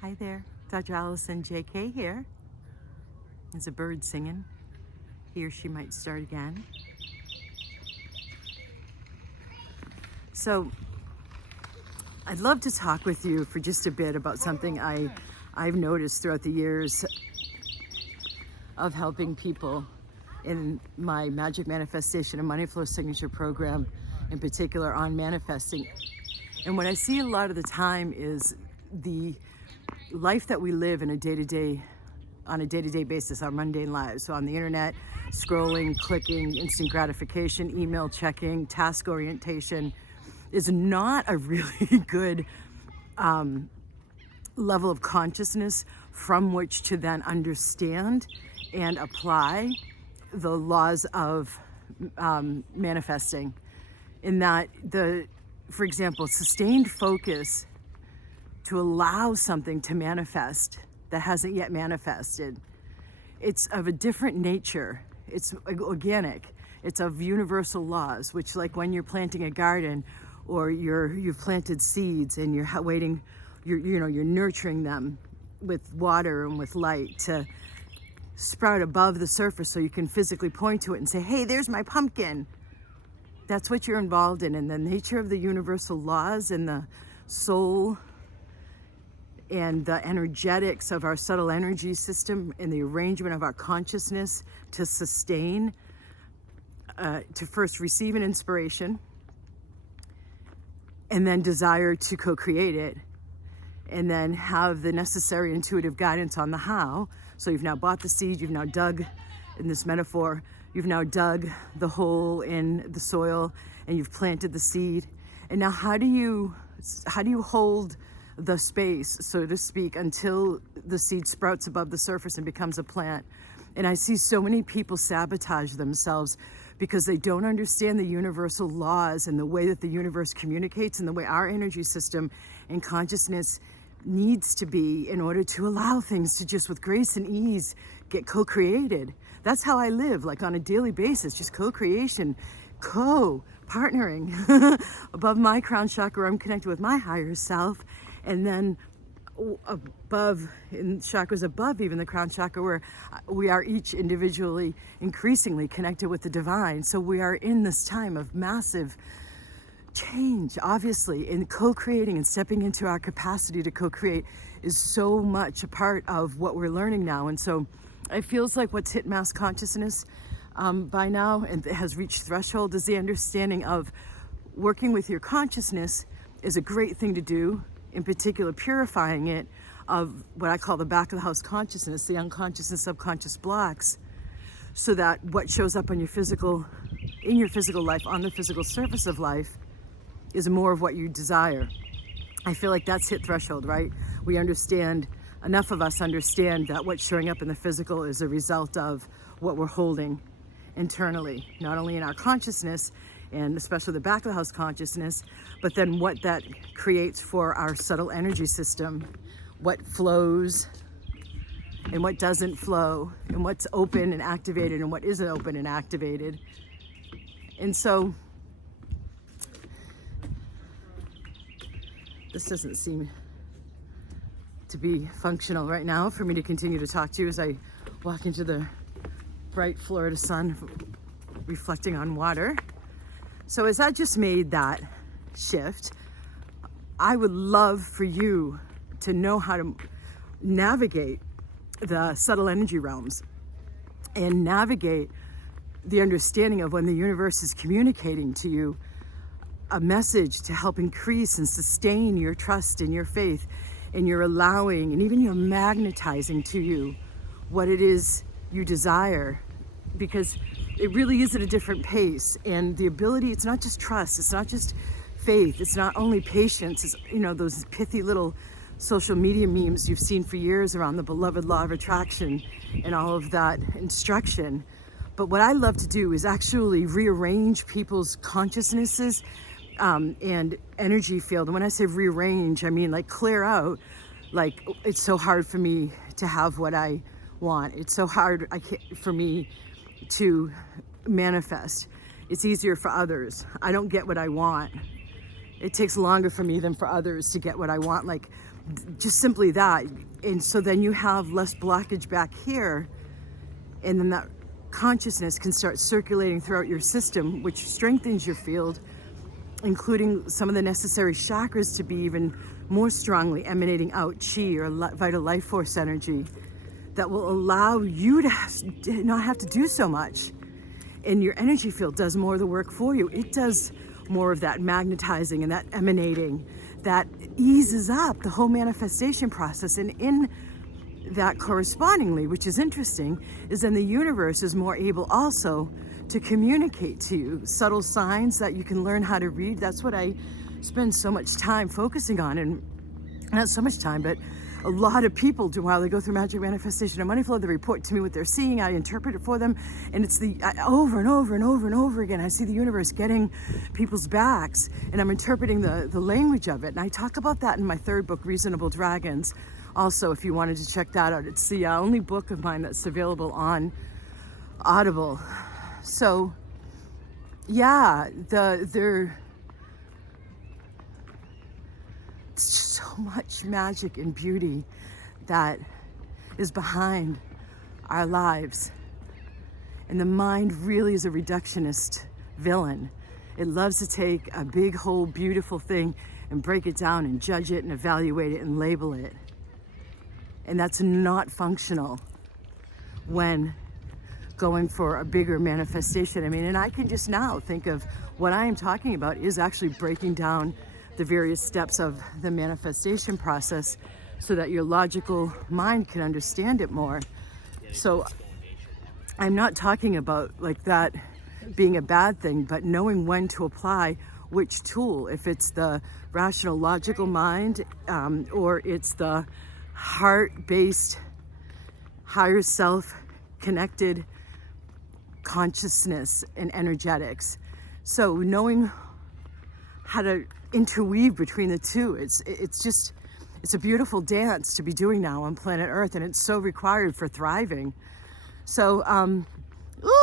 Hi there, Dr. Alison JK here. There's a bird singing. He or she might start again. So I'd love to talk with you for just a bit about something I've noticed throughout the years of helping people in my Magic Manifestation and Money Flow Signature program, in particular on manifesting. And what I see a lot of the time is the life that we live in on a day-to-day basis, our mundane lives. So on the internet, scrolling, clicking, instant gratification, email checking, task orientation is not a really good level of consciousness from which to then understand and apply the laws of manifesting. In that, for example, sustained focus to allow something to manifest that hasn't yet manifested. It's of a different nature. It's organic. It's of universal laws, which, like when you're planting a garden or you've planted seeds and you're waiting, you're nurturing them with water and with light to sprout above the surface so you can physically point to it and say, hey, there's my pumpkin. That's what you're involved in. And the nature of the universal laws and the soul and the energetics of our subtle energy system and the arrangement of our consciousness to sustain, to first receive an inspiration and then desire to co-create it, and then have the necessary intuitive guidance on the how. So you've now bought the seed, you've now dug, in this metaphor, you've now dug the hole in the soil and you've planted the seed. And now how do you hold the space, so to speak, until the seed sprouts above the surface and becomes a plant? And I see so many people sabotage themselves because they don't understand the universal laws and the way that the universe communicates and the way our energy system and consciousness needs to be in order to allow things to just with grace and ease get co-created. That's how I live, like on a daily basis, just co-creation, partnering above my crown chakra. I'm connected with my higher self. And then above, in chakras above even the crown chakra, where we are each individually increasingly connected with the divine. So we are in this time of massive change, obviously, in co-creating and stepping into our capacity to co-create is so much a part of what we're learning now. And so it feels like what's hit mass consciousness by now and has reached threshold is the understanding of working with your consciousness is a great thing to do, in particular purifying it of what I call the back of the house consciousness, the unconscious and subconscious blocks, so that what shows up in your physical life, on the physical surface of life, is more of what you desire. I feel like that's hit threshold, right? We understand, enough of us understand that what's showing up in the physical is a result of what we're holding internally, not only in our consciousness and especially the back of the house consciousness, but then what that creates for our subtle energy system, what flows and what doesn't flow, and what's open and activated and what isn't open and activated. And so this doesn't seem to be functional right now for me to continue to talk to you as I walk into the bright Florida sun reflecting on water. So as I just made that shift, I would love for you to know how to navigate the subtle energy realms and navigate the understanding of when the universe is communicating to you a message to help increase and sustain your trust and your faith and your allowing and even your magnetizing to you what it is you desire, because it really is at a different pace. And the ability, it's not just trust, it's not just faith, it's not only patience, it's, those pithy little social media memes you've seen for years around the beloved law of attraction and all of that instruction. But what I love to do is actually rearrange people's consciousnesses and energy field. And when I say rearrange, I mean like clear out. Like, it's so hard for me to have what I want. It's so hard for me to manifest. It's easier for others. I don't get what I want. it takes longer for me than for others to get what I want, like just simply that. And so then you have less blockage back here, and then that consciousness can start circulating throughout your system, which strengthens your field, including some of the necessary chakras to be even more strongly emanating out chi or vital life force energy that will allow you to not have to do so much. And your energy field does more of the work for you. It does more of that magnetizing and that emanating that eases up the whole manifestation process. And in that correspondingly, which is interesting, is then the universe is more able also to communicate to you subtle signs that you can learn how to read. That's what I spend so much time focusing on, and not so much time, but a lot of people do while they go through magic manifestation and money flow. They report to me what they're seeing. I interpret it for them, and it's over and over and over and over again. I see the universe getting people's backs, and I'm interpreting the language of it. And I talk about that in my third book, Reasonable Dragons. Also, if you wanted to check that out, it's the only book of mine that's available on Audible. So, yeah, there's so much magic and beauty that is behind our lives. And the mind really is a reductionist villain. It loves to take a big, whole, beautiful thing and break it down and judge it and evaluate it and label it. And that's not functional when going for a bigger manifestation. I mean, and I can just now think of what I am talking about is actually breaking down the various steps of the manifestation process so that your logical mind can understand it more. So I'm not talking about like that being a bad thing, but knowing when to apply which tool, if it's the rational logical mind or it's the heart-based, higher self connected consciousness and energetics. So knowing how to interweave between the two, it's a beautiful dance to be doing now on planet Earth, and it's so required for thriving. So ooh.